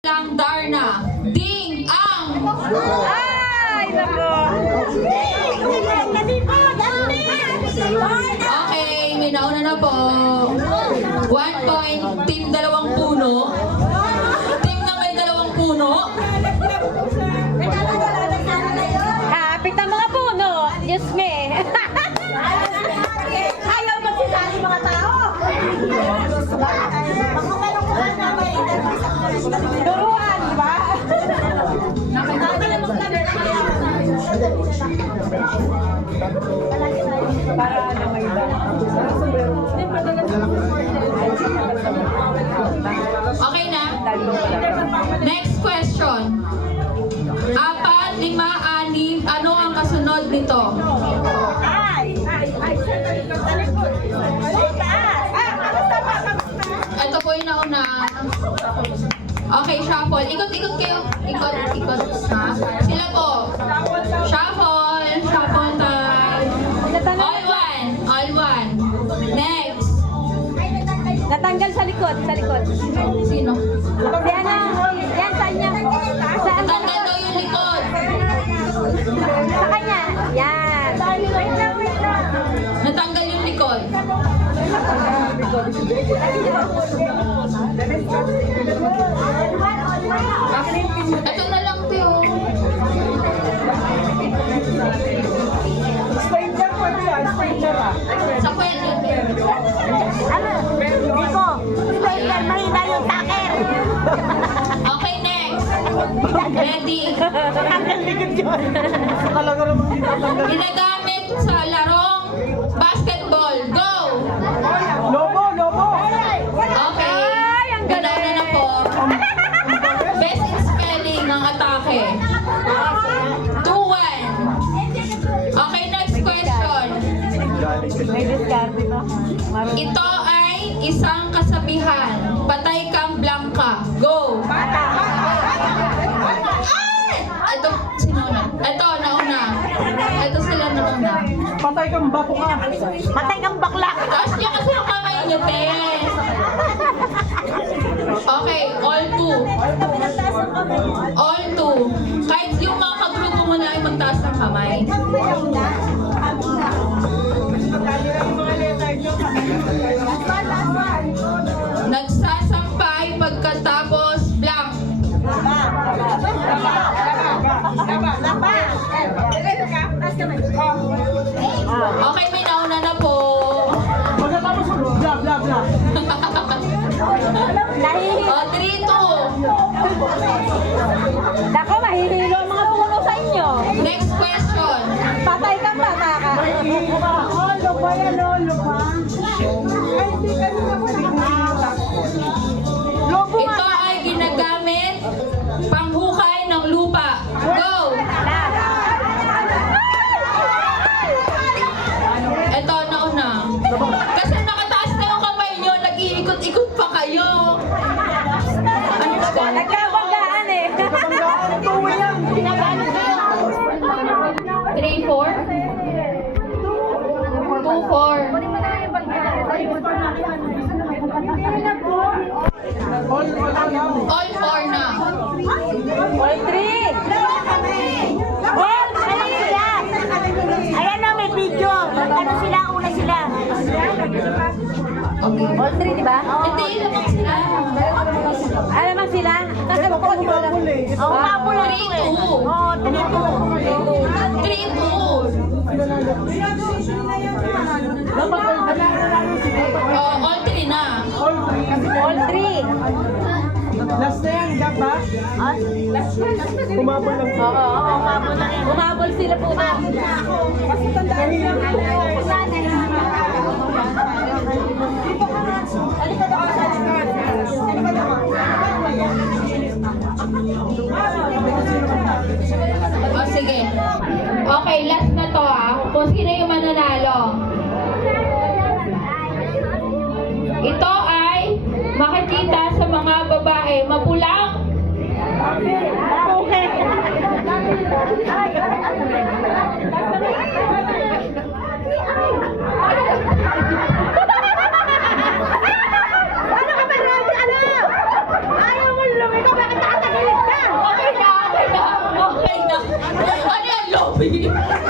Lang Darna, Ding Ang. Ay, nako. Okay, may nauna na po. 1 point, team dalawang puno. Team na may dalawang puno. Kapit ang mga puno. Diyos me. Ayaw magsisali mga tao. Turuan, di ba? Para na may Okay na? Next question. 4, 5, 6, ano ang kasunod nito? Ito po yung nauna. Okay, shuffle. Ikot-ikot kayo. Ikot-ikot. Ha? Sila po. Shuffle. Shuffle time. All one. All one. Next. Natanggal sa likod, sa likod. Sino? Yan ang, yan sa kanya. Saan? Tanda daw yung likod. Sa kanya. Yan. Natanggal yung likod. Ito na lang, Teo. Sa kwento. Ano? Dito. Spider, mahina yung taker. Okay, next. Ready. Ginagamit sa larong basketball. Go! Lobo! Okay. Ay, ang galing. Ganaw na po. Best in spelling ng atake. 2-1. Okay, next question. May diskarte na. Ito ay isang kasabihan. Patay kang Blanca. Go! Ay! Ito, sino na? Ito, nauna. Ito sila nauna. Patay kang bato ka! Patay kang bakla. Taas niya kasi yung kamay niyo, Tess. Okay, all two. All two. Kahit yung mga kagrupo mo na ay magtaas ng kamay. Nagsasampay pagkatapos blank. Okay, may nauna na po. Pagkatapos bla bla bla! O, 3-2. Dako, mahihilo ang mga puno sa inyo. Next question. Patay kang bata ka. Lolo pa yan, lolo pa! Ay, hindi ka Lobo Ito ay ginagamit panghukay ng lupa. Go! Ito, nauna. Kasi nakataas na yung kamay nyo, nag-iikot-ikot pa kayo. Nagkabanggaan eh. 3-4? 2-4. All 4 na. All three. Well, ano sila? Ayan na, may video. Ano sila? Una sila. Okay. All three, di ba? Hindi, lamang sila. Alam sila? Oh, mapula ito eh. 3-2. Oh, 3-2. Oh, all 3 na. All three. Last na yan, gap ba? Kumabol lang siya. Oo. Umabol sila po na. O, sige. Okay, last na to kung sino yung mananalo. Ito ay makikita sa mga babae mapulang. Ano ka ba? Ano? Ayaw mo lang. Ikaw bakit babe.